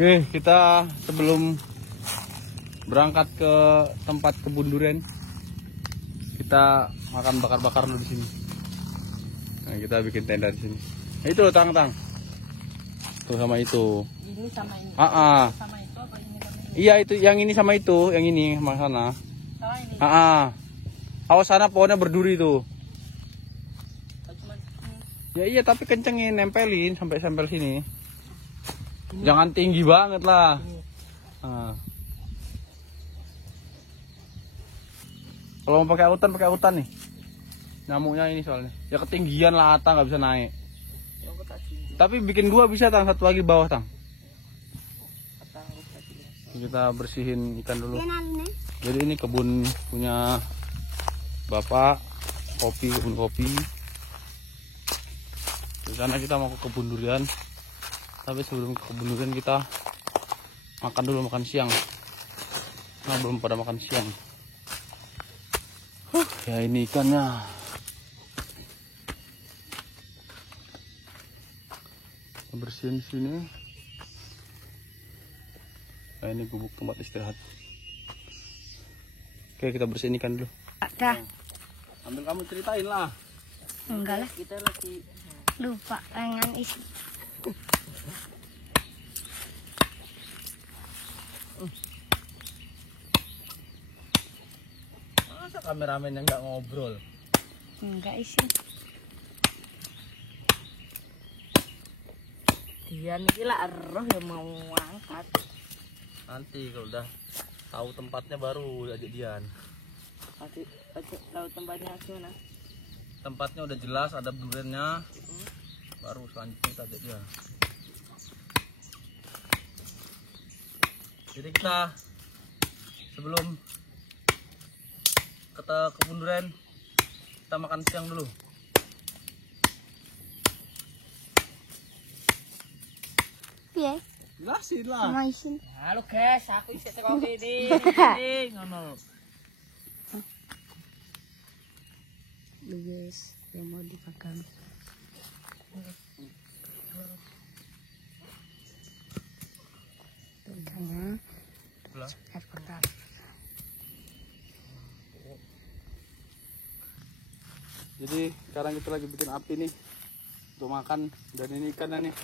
Oke, kita sebelum berangkat ke tempat kebun durian, kita makan bakar-bakar dulu di sini. Nah, kita bikin tenda di sini. Nah, itu loh, Tang. Tuh sama itu. Ini sama ini. Sama itu apa ini? Iya, itu yang ini sama itu, yang ini sama sana. Sama ini. Awas sana pohonnya berduri tuh. Cuman Ya iya, tapi kencengin, nempelin sampai sini. Ini. Jangan tinggi banget lah. Nah. Kalau mau pakai autan nih. Nyamuknya ini soalnya. Ya ketinggian lah, Ata nggak bisa naik. Tapi bikin dua bisa, Tang. Satu lagi bawah, Tang. Kita bersihin ikan dulu. Jadi ini kebun punya Bapak, kebun kopi. Di sana kita mau ke kebun durian. Tapi sebelum ke kebun durian kita makan siang. Nah, belum pada makan siang. Ya ini ikannya. Bersihin sini. Nah, ini gubuk tempat istirahat. Oke, kita bersihin ikan dulu. Ada. Ambil kamu ceritain lah. Enggak lah. kita lagi Lupa pengen isi. Masa kameramen yang nggak ngobrol? Enggak isi. dia nih lah roh yang mau angkat. Nanti kalau udah tahu tempatnya baru ajak Dian. Masih tahu tempatnya gimana? Tempatnya udah jelas, ada duriannya. Baru selanjutnya kita ajak dia. Jadi kita sebelum ke kebun durian, kita makan siang dulu. Piye? Jelasin lah. Mau isin. Halo guys, aku isi teko ini ngono. Guys, yang mau dimakan. Ikannya air kotor. Jadi sekarang kita lagi bikin api nih untuk makan, dan ini ikannya nih.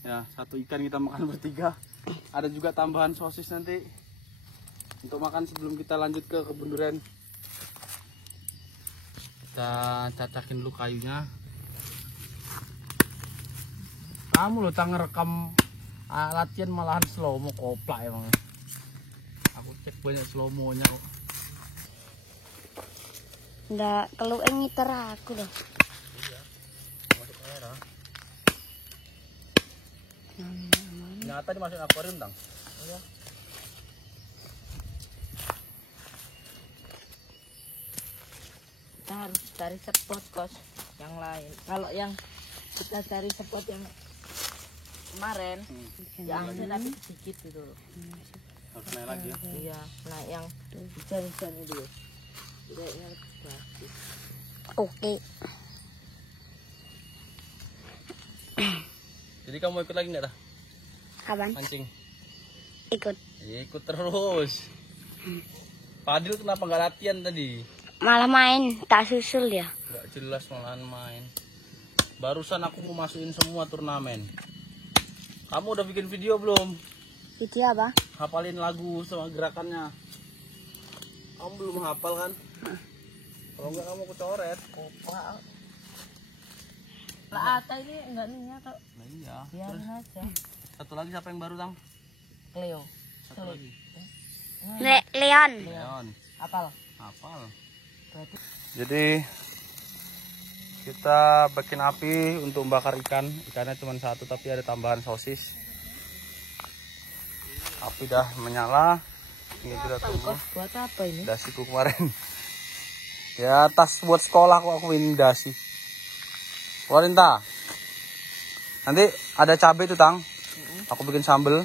Ya, satu ikan kita makan bertiga. Ada juga tambahan sosis nanti untuk makan sebelum kita lanjut ke kebun durian. Kita cacakin dulu kayunya. Kamu loh, Tang, ngerekam latihan malahan slow mo, koplak emang. Aku cek banyak slow mo-nya kok. Nggak keluar ngiter aku loh. Iya, masuk air ah. Nyata dimasukin akuarium, Tang. Iya. Kita harus cari spot kos yang lain. Kalau yang kita cari spot yang kemarin, yang tapi sedikit gitu. Harus naik lagi ya. Iya, nah yang hujan-hujan itu. Kayaknya bagus. Oke. Jadi kamu ikut lagi nggak dah Kapan? mancing? Ikut. Ya, ikut terus. Fadil kenapa nggak latihan tadi? Malah main, tak susul ya. Nggak jelas malahan main. Barusan aku mau masukin semua turnamen. Kamu udah bikin video belum? Video apa? Hafalin lagu sama gerakannya. Kamu belum hafal kan? Kalau nggak kamu kecoret. Kopak. Lah Ata ini enggak niat kok. Nah iya. Biarin Terus aja. satu lagi siapa yang baru, Tang? Cleo. Satu lagi. Leon. Leon. Apal. Hafal. Berarti Jadi kita bikin api untuk membakar ikan. Ikannya cuma satu tapi ada tambahan sosis. Api dah menyala. Ini kita tunggu. buat apa ini? Dasiku kemarin. Ya, tas buat sekolah aku ini dasi. Keluarin, Ta. Nanti ada cabai tuh, Tang. Aku bikin sambel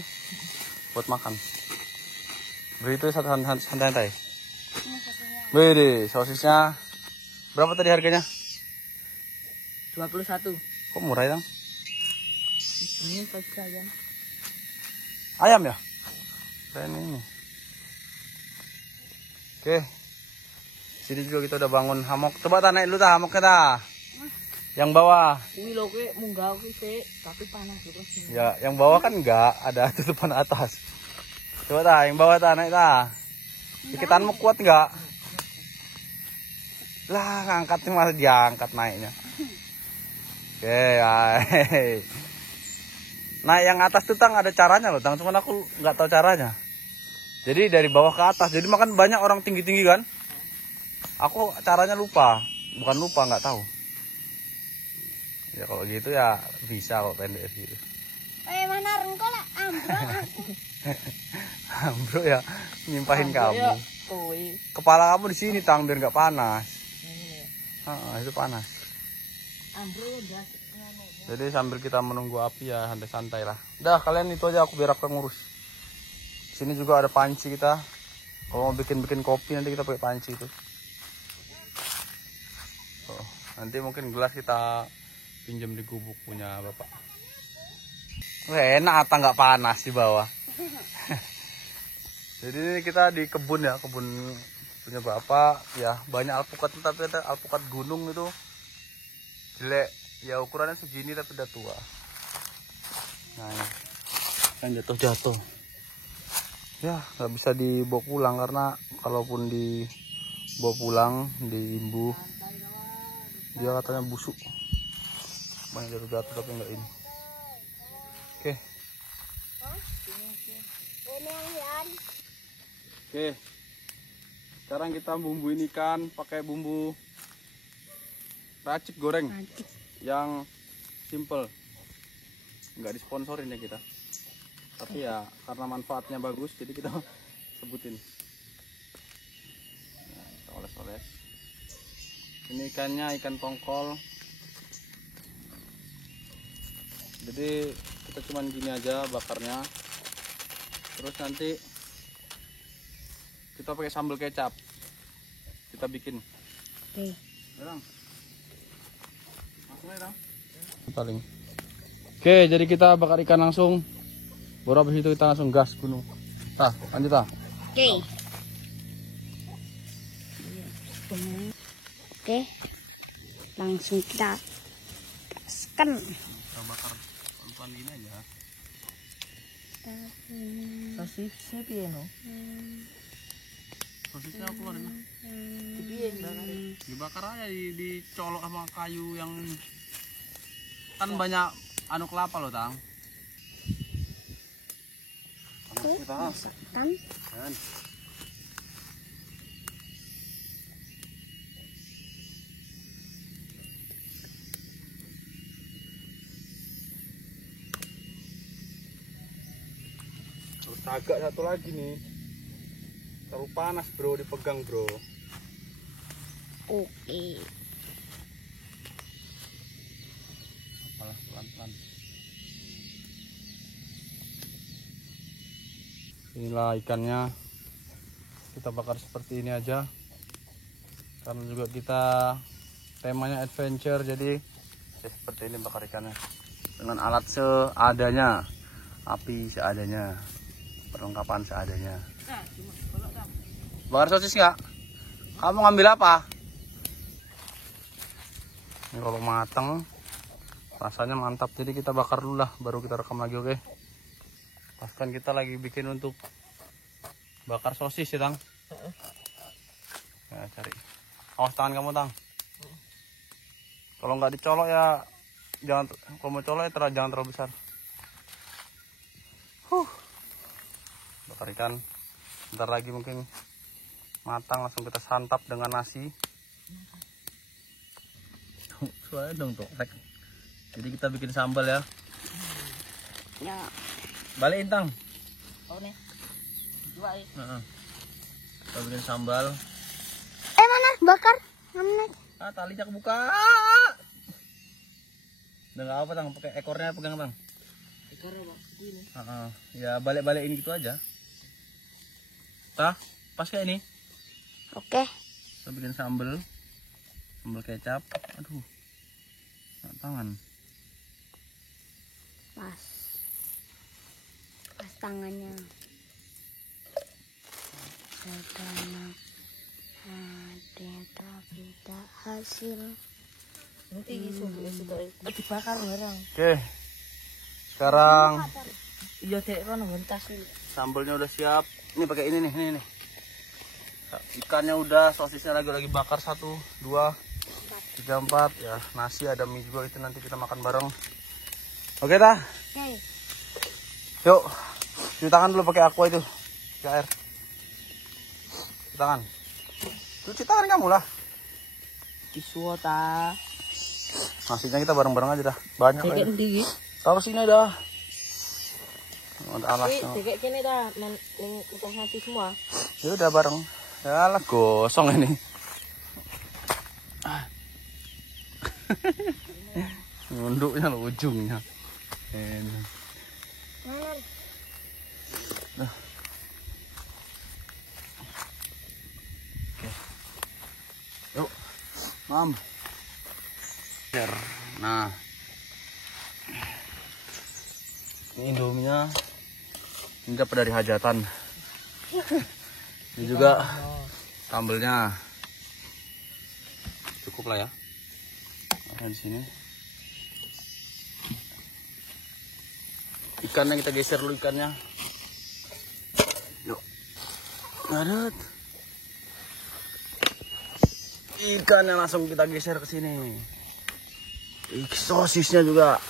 buat makan. Beri itu santai-santai. Beri sosisnya berapa tadi harganya? 21. Kok murah ya, Tang? Ini saja. Ayam ya? Keren ini. Oke. Sini juga kita udah bangun hamok. Coba tak naik dulu tak hamoknya tak. Yang bawah. Kuwi lho kowe munggah kuwi sik, tapi panas terus. Ya, yang bawah kan enggak ada tutupan atas. Coba tak, yang bawah tak naik tak. Dikitanmu kuat enggak? Lah, ngangkatnya malah diangkat naiknya. Oke, nah yang atas tuh Tang ada caranya loh Tang, cuman aku nggak tahu caranya. Jadi dari bawah ke atas, jadi makan banyak orang tinggi-tinggi kan. Aku caranya lupa, bukan lupa nggak tahu. Ya kalau gitu ya bisa kok pendek gitu. Mana rengko lah ambro aku. Ambro ya nyimpahin kamu. Ya, kowe. Kepala kamu di sini Tang biar nggak panas. Itu panas. Ambro udah. Jadi sambil kita menunggu api ya santai-santai lah. Udah kalian itu aja aku biar aku ngurus. Sini juga ada panci kita. Kalau mau bikin kopi nanti kita pakai panci itu. Oh, nanti mungkin gelas kita pinjam di gubuk punya bapak. Enak atau nggak panas di bawah. Jadi ini kita di kebun ya, kebun punya bapak. Ya banyak alpukat, tapi ada alpukat gunung itu jelek. Ya ukurannya segini tapi udah tua. Nah ini kan jatuh-jatuh. Ya nggak bisa dibawa pulang karena kalaupun dibawa pulang diimbu dia katanya busuk. Banyak jatuh-jatuh tapi enggak ini. Oke. Oke. Sekarang kita bumbuin ikan pakai bumbu racik goreng. Yang simple, nggak disponsorin ya kita, tapi ya karena manfaatnya bagus jadi kita sebutin. Nah, kita oles-oles. Ini ikannya ikan tongkol, jadi kita cuman gini aja bakarnya. Terus nanti kita pakai sambal kecap, kita bikin. Oke. Paling. Oke, jadi kita bakar ikan langsung. Baru habis itu kita langsung gas gunung. Tah, lanjut tah. Oke. Oke. Langsung kita gaskan. Kita bakar pelan-pelan ini aja. Sosisnya piye no? Sosisnya aku ada. Piye bakare? Dibakar aja dicolok sama kayu yang kan banyak anu kelapa loh Tang. Kita Kan? kan. Terus agak satu lagi nih. Terlalu panas bro, dipegang bro. Oke. Malah pelan-pelan. Inilah ikannya. Kita bakar seperti ini aja. Karena juga kita temanya adventure, jadi seperti ini bakar ikannya. Dengan alat seadanya, api seadanya, perlengkapan seadanya. Bakar sosis nggak? Kamu ngambil apa? Ini kalau matang rasanya mantap, jadi kita bakar dulu lah baru kita rekam lagi. Oke, pas kan kita lagi bikin untuk bakar sosis ya Tang. Ya, cari awas tangan kamu Tang, kalau nggak dicolok ya jangan, kalau mau colok ya jangan terlalu besar. Bakar ikan bentar lagi mungkin matang, langsung kita santap dengan nasi. Suaranya dong tuh. Jadi kita bikin sambal ya. Ya. Balikin Tang. Oh nih. Dua ya. Kita bikin sambal. Mana bakar? Mana? Talinya kebuka. Udah nggak apa Tang, pakai ekornya pegang Tang. Ekornya Pak. Ini. Ya balik-balikin gitu aja. Tah, pas kayak ini. Oke. Kita bikin sambal kecap. Aduh, tangan. Pas tangannya. Sedang ada tapi tak hasil. Nanti dibakar barang. Oke. Sekarang Iya dek kan ngentas ini. sambelnya udah siap. Ini pakai ini nih, ini. Ikannya udah, sosisnya lagi bakar 1, 2, 3, 4 ya. Nasi ada mie juga, itu nanti kita makan bareng. Oke dah. Oke. Yuk. Cuci tangan dulu pakai aqua itu. Pakai air. Cuci tangan. Cuci tangan kamu lah. Tisu ta. Nasinya kita bareng-bareng aja dah. Banyak Dek aja. ndi? Taruh sini dah. Ada alasnya. Dek kene ta ning utang nasi semua. Ya udah bareng. Ya lah gosong ini. Nunduknya lo ujungnya. Ini. Nah. Oke. Yuk. Mam. Nah. Ini Indominya. Ini dapat dari hajatan. Ini juga sambelnya cukup lah ya. Ada di sini. Ikannya kita geser dulu ikannya. Yuk. Ngaret. Ikannya langsung kita geser ke sini. Sosisnya juga.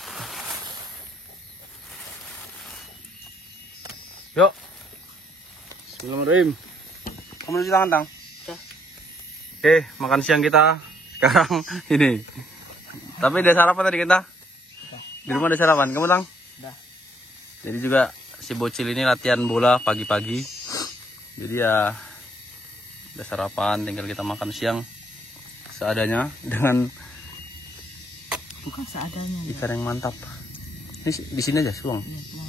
Yuk. Bismillahirrahmanirrahim. Kamu cuci tangan, Tang? Ya. Oke, makan siang kita sekarang ini. Tapi udah sarapan tadi kita? Di rumah ada sarapan. Kamu, Tang? Udah. Jadi juga si bocil ini latihan bola pagi-pagi. Jadi ya udah sarapan, tinggal kita makan siang seadanya dengan Bukan seadanya. ikan yang mantap. Ini di sini aja, suang.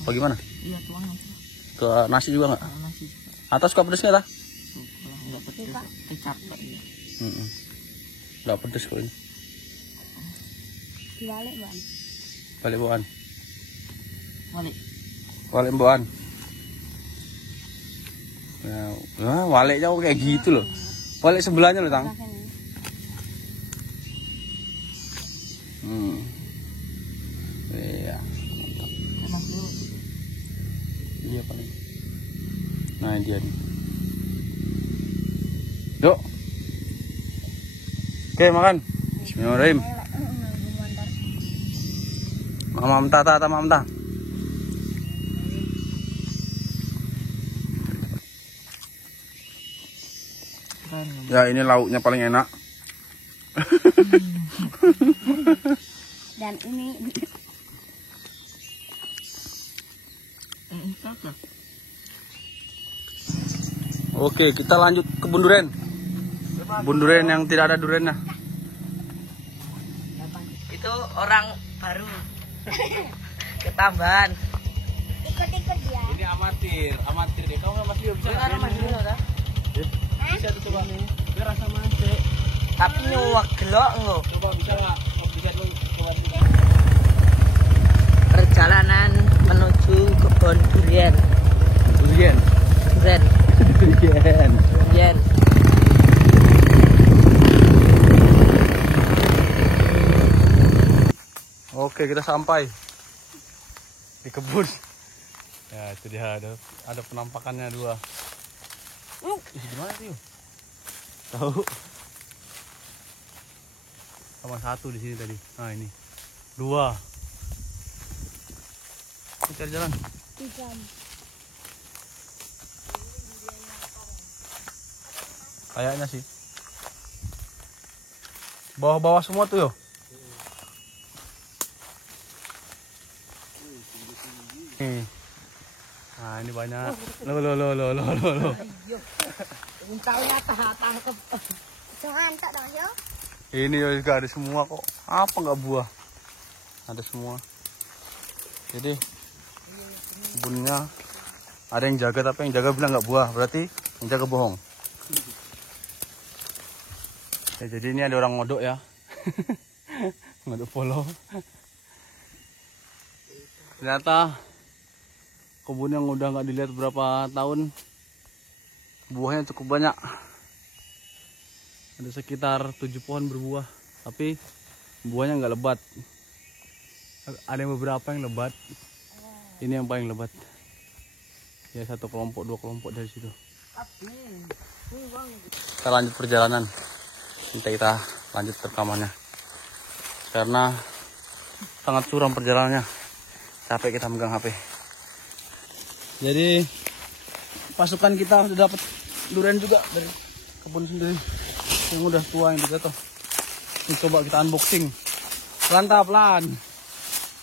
Apa gimana? Iya, tuang aja. Ke nasi juga nggak? Nasi. Atas suka pedes nggak, Tah? Enggak pedes. Capek ya. Nggak pedes kok ini. Dibalik, Bang. Balik bawaan. Balik. Walik bawaan. Nah, waliknya kok kayak gitu loh. Walik sebelahnya loh, Tang. Iya. Enak dulu. Iya paling. Nah dia nih. Yuk. Oke makan. Bismillahirrahmanirrahim. Mamam tata. Ya ini lauknya paling enak. Dan ini Oke kita lanjut ke bunduren. Bunduren yang tidak ada durennya. Itu orang baru. Ketambahan. ikut-ikut dia. Ini amatir deh. Kamu nggak masih bisa? Bisa tuh coba nih. Biar rasa mante. Tapi nyuwak gelok lo. Coba bisa nggak? Bisa dulu. Perjalanan menuju kebun durian. Durian. Durian. Durian. Durian. Oke kita sampai di kebun. Ya itu dia ada penampakannya 2. Ih, di mana sih? Tahu? Sama 1 di sini tadi. Nah ini 2. Kita cari jalan. 3. Kayaknya sih. Bawah-bawah semua tuh yo. Nih. Nah ini banyak. Lo. Untaunya tangkep. Jangan tak dong, yo. Ini juga ada semua kok. Apa nggak buah? Ada semua. Jadi kebunnya ada yang jaga tapi yang jaga bilang nggak buah. Berarti yang jaga bohong. Ya, jadi ini ada orang ngodok ya. Ngodok polo. Ternyata kebun yang udah nggak dilihat berapa tahun. Buahnya cukup banyak. Ada sekitar 7 pohon berbuah, tapi buahnya nggak lebat. Ada yang beberapa yang lebat. Ini yang paling lebat. Ya, 1 kelompok, 2 kelompok dari situ. Kita lanjut perjalanan. Nanti kita lanjut rekamannya. Karena sangat curam perjalanannya. Capek kita megang HP. Jadi pasukan kita sudah dapat durian juga dari kebun sendiri. Yang udah tua yang jatuh. Ini coba kita unboxing. Pelan.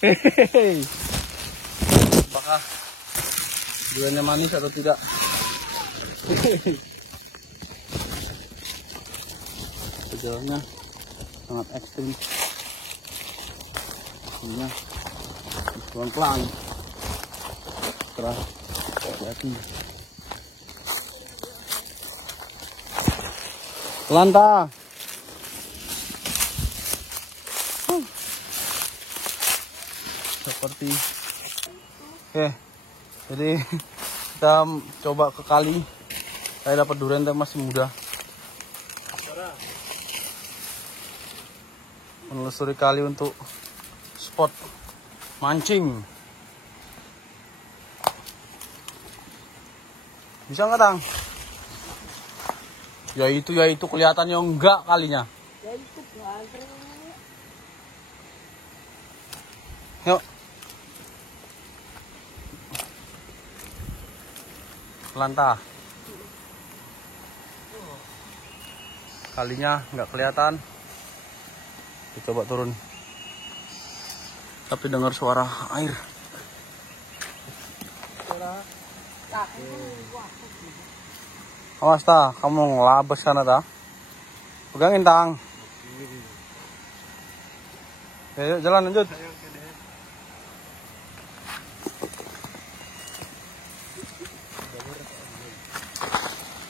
Hehehe. Apakah duriannya manis atau tidak? Perjalanannya sangat ekstrim. Ini pelan-pelan. Terus hati-hati. Pelan ta. Seperti jadi kita coba ke kali. Saya dapat durian tapi masih muda. Menelusuri kali untuk spot mancing. Bisa nggak, Tang? Ya itu kelihatannya enggak kalinya. Ya itu banteng. Yuk. Lantah. Kalinya nggak kelihatan. Kita coba turun. Tapi dengar suara air. Awas ta, kamu ngelabes sana ta. Pegangin, Tang. Ayo jalan lanjut.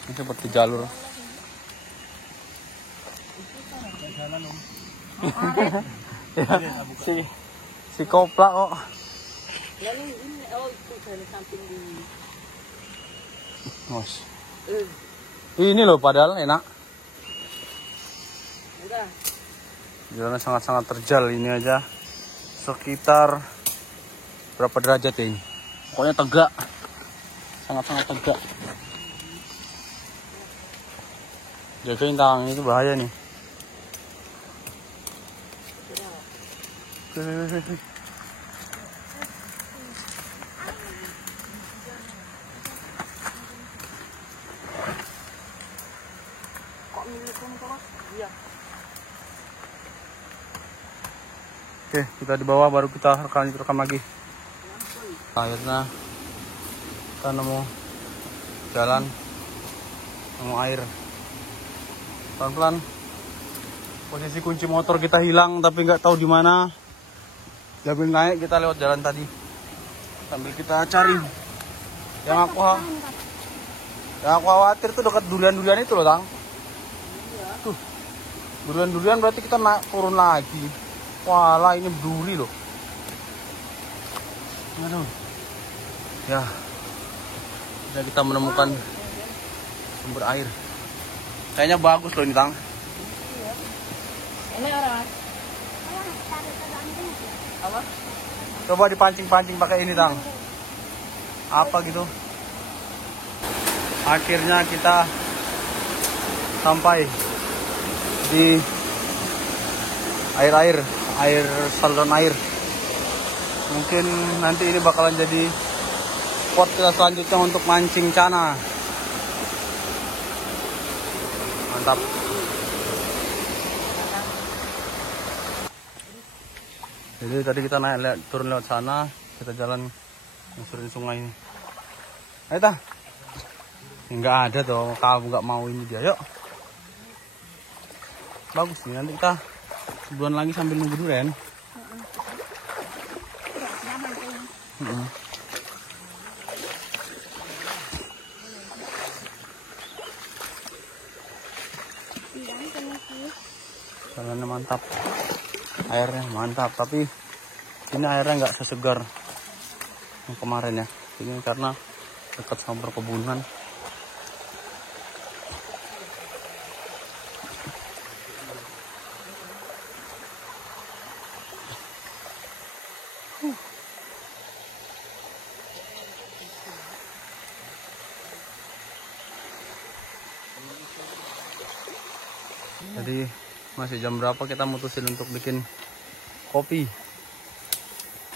Ini seperti jalur. Ya, si koplak kok. Lalu ini itu dari samping di. Mas. Ini loh padahal enak. Udah. Jalannya sangat-sangat terjal ini aja. Sekitar berapa derajat ini? Pokoknya tegak. Sangat-sangat tegak. Jagain, Tang, itu bahaya nih. Oke, kita di bawah baru kita rekam lagi. Akhirnya kita nemu jalan, nemu air. Pelan-pelan. Posisi kunci motor kita hilang tapi nggak tahu di mana. Sambil naik kita lewat jalan tadi. Sambil kita cari. Yang aku khawatir tuh dekat durian-durian itu loh, Tang. Tuh. Durian-durian berarti kita naik turun lagi. Walah, ini duri loh. Aduh. Ya. Sudah kita menemukan sumber air. Kayaknya bagus loh ini, Tang. Ini orang. Apa? Coba dipancing-pancing pakai ini, Tang. Apa gitu? Akhirnya kita sampai di air saluran air. Mungkin nanti ini bakalan jadi spot kita selanjutnya untuk mancing cana. Mantap. Jadi tadi kita turun lewat sana, kita jalan nyusurin sungai ini. Ayo, Ta. Nggak ada tuh, kamu nggak mau ini dia. Yuk. Bagus nih, nanti kita sebulan lagi sambil nunggu durian. Jalannya mantap, airnya mantap, tapi ini airnya nggak sesegar yang kemarin ya. sini karena dekat sama perkebunan. Jadi masih jam berapa kita mutusin untuk bikin kopi.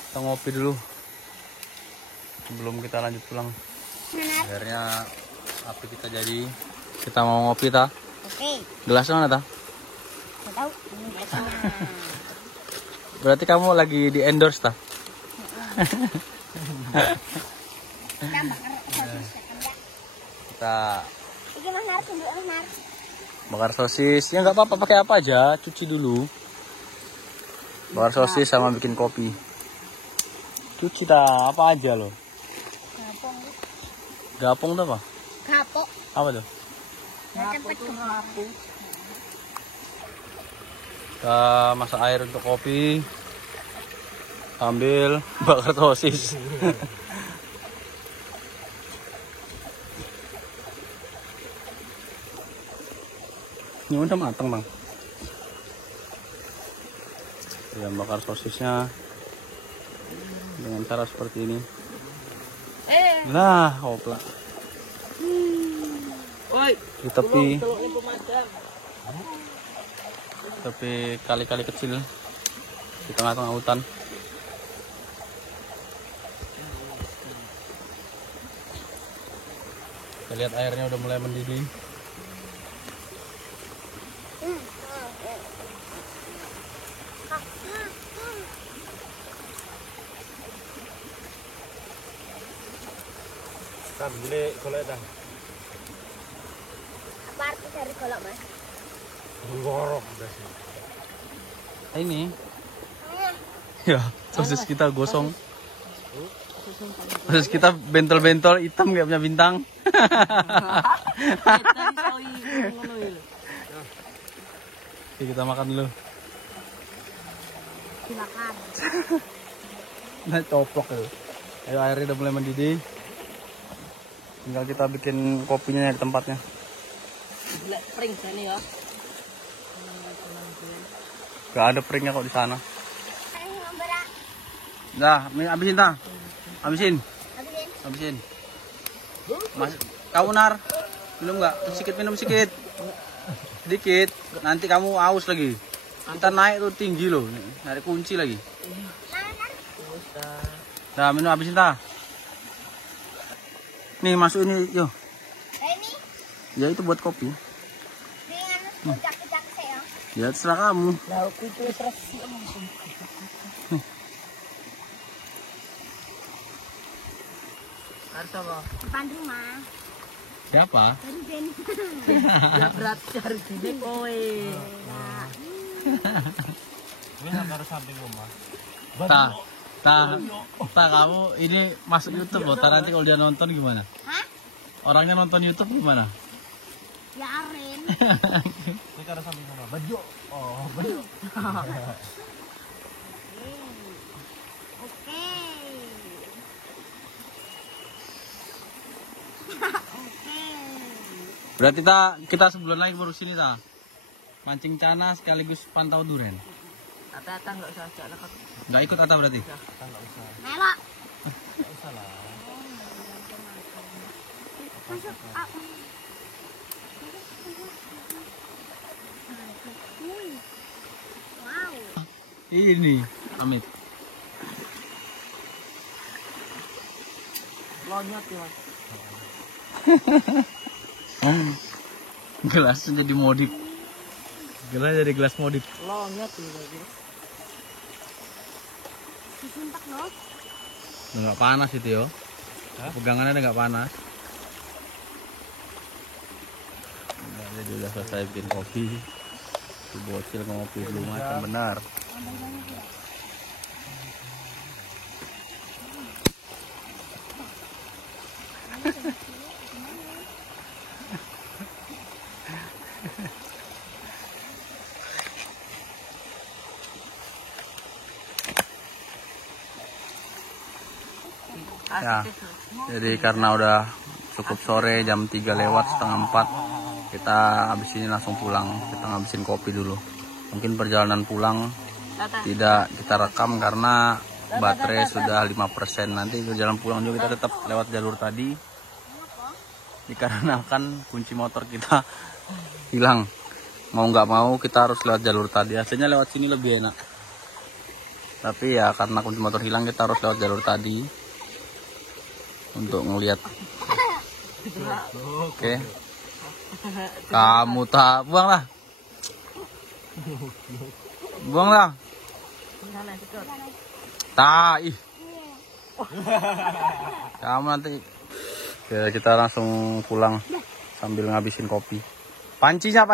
Kita ngopi dulu sebelum kita lanjut pulang. Akhirnya api kita jadi. Kita mau ngopi ta? Oke. Gelasnya mana ta? Saya tahu. Ini biasanya. Berarti kamu lagi di endorse ta? Kita bakar sosis ya. Kita Ini Mas Nar, tunjuk Mas Nar. bakar sosis. Ya nggak apa-apa, pakai apa aja. Cuci dulu. Bakar sosis sama bikin kopi. Cuci ta apa aja loh. Gapong. Gapong tuh apa? Gapok. Apa tuh? Tempat gapok. Kita masak air untuk kopi. Ambil bakar sosis. Ini udah matang bang. Ya bakar sosisnya dengan cara seperti ini. Nah, hopla. Oi, Di tepi, telurnya pemadam. tepi kali-kali kecil di tengah-tengah hutan. Kita lihat airnya udah mulai mendidih. Beli golek dah. Apa arti dari golok Mas? Ngorok dah sih. Ini ya sosis kita gosong. Sosis kita bentol-bentol hitam nggak punya bintang. Oke, kita makan dulu. Dibakar. Nah, coplok ya. Ayo, airnya udah mulai mendidih. Tinggal kita bikin kopinya di tempatnya. Gila pring sini ya. Gak ada peringnya kok di sana. Ayo ngobrol. Dah, habisin dah. Habisin. Habisin. Habisin. Mas, kamu Nar, belum nggak? Minum sedikit. Sedikit. Nanti kamu haus lagi. Kita naik tuh tinggi loh. Narik kunci lagi. Dah, minum habisin dah. Nih masuk ini, yo. Ini Ya itu buat kopi. dengan kujak-kujak saya. Ya terserah kamu. Lauk itu terus. Harus apa? Depan rumah. Siapa? Dari Ben. Ya berat cari sini kowe. Ini harus samping rumah. Ta kamu ini masuk YouTube loh. Ta nanti kalau dia nonton gimana? Hah? Orangnya nonton YouTube gimana? Ya Aren. Ini harus samping rumah. Baju. Oh, baju. Oke. Oke. Berarti kita sebulan lagi baru sini ta. Mancing cana sekaligus pantau duren. Ata-ata nggak usah ajak lah. Nggak ikut Ata berarti? Melok. Enggak usah lah. Masuk. Wow. Ini Amit. Lonyot ya mas. Gelasnya jadi modif. Gelas jadi gelas modif. Lonyot ya lagi. Disuntak loh. Udah nggak panas itu yo. Pegangannya udah nggak panas. Nah, jadi udah selesai bikin kopi. Si bocil ngopi dulu macam benar. Ya. Jadi karena udah cukup sore, jam 3 lewat, setengah 4, kita habis ini langsung pulang. Kita ngabisin kopi dulu. Mungkin perjalanan pulang tidak kita rekam karena baterai sudah 5%. Nanti perjalanan pulang juga kita tetap lewat jalur tadi, dikarenakan kunci motor kita hilang. Mau nggak mau kita harus lewat jalur tadi. Aslinya lewat sini lebih enak, tapi ya karena kunci motor hilang kita harus lewat jalur tadi untuk ngelihat. Oke. Kamu tak buanglah. Buanglah. Tai. Kamu nanti. Oke, kita langsung pulang sambil ngabisin kopi. Pancinya.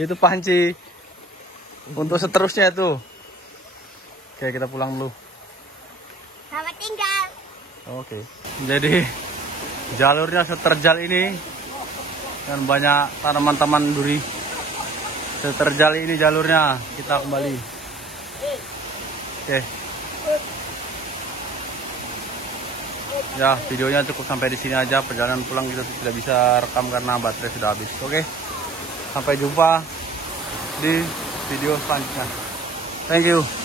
Itu panci untuk seterusnya itu. Oke, kita pulang dulu. Selamat tinggal. Oke. Jadi jalurnya seterjal ini dan banyak tanaman-tanaman duri. Seterjal ini jalurnya. Kita kembali. Oke. Ya, videonya cukup sampai di sini aja. Perjalanan pulang kita tidak bisa rekam karena baterai sudah habis. Oke. Sampai jumpa di video selanjutnya. Thank you.